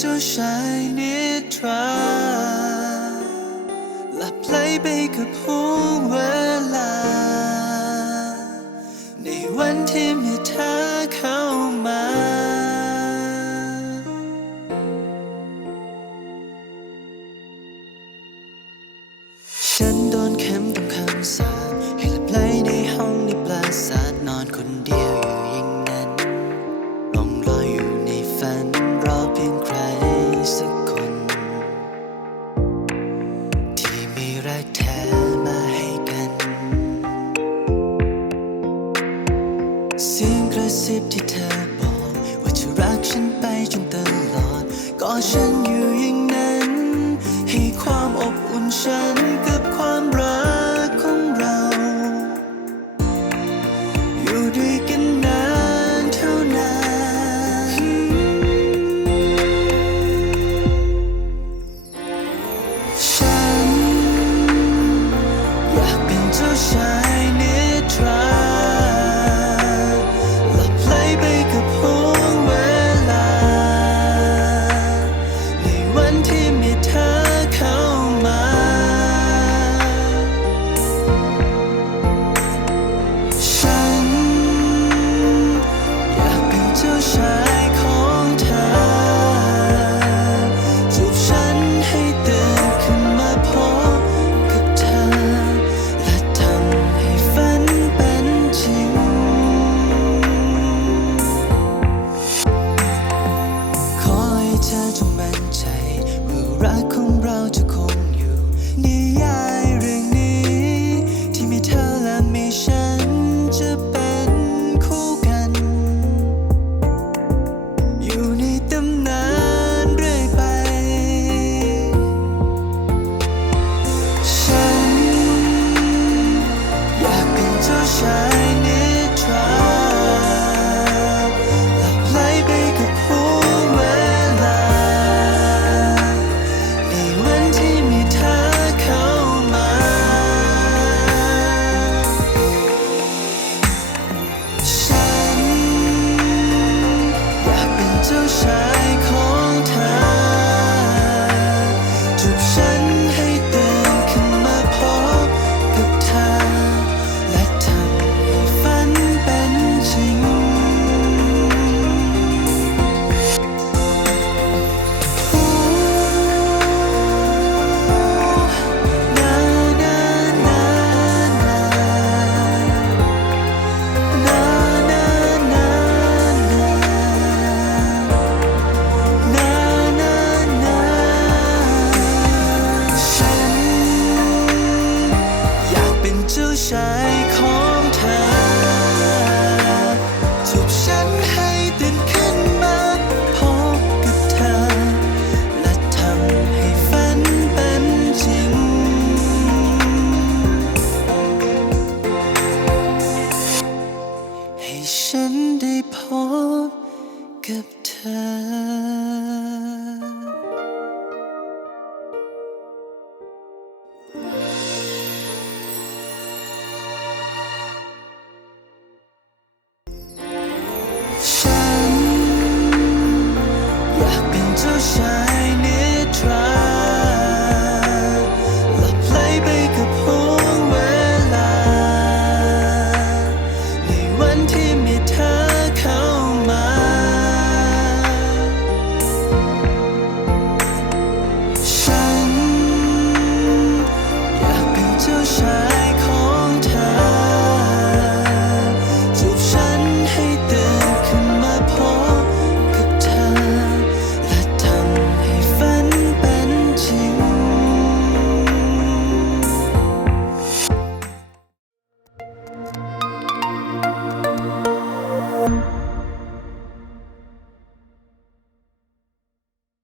เจ้าชายนิทราหลับไหลไปกับห่งเวลา ในวันที่มีเธอเข้ามา ฉัน เสียงกระซิบที่เธอบอก ว่าจะรักฉันไปจนตลอด ก็ฉันอยู่อย่างนั้น ให้ความอบอุ่นฉันก็ to shine.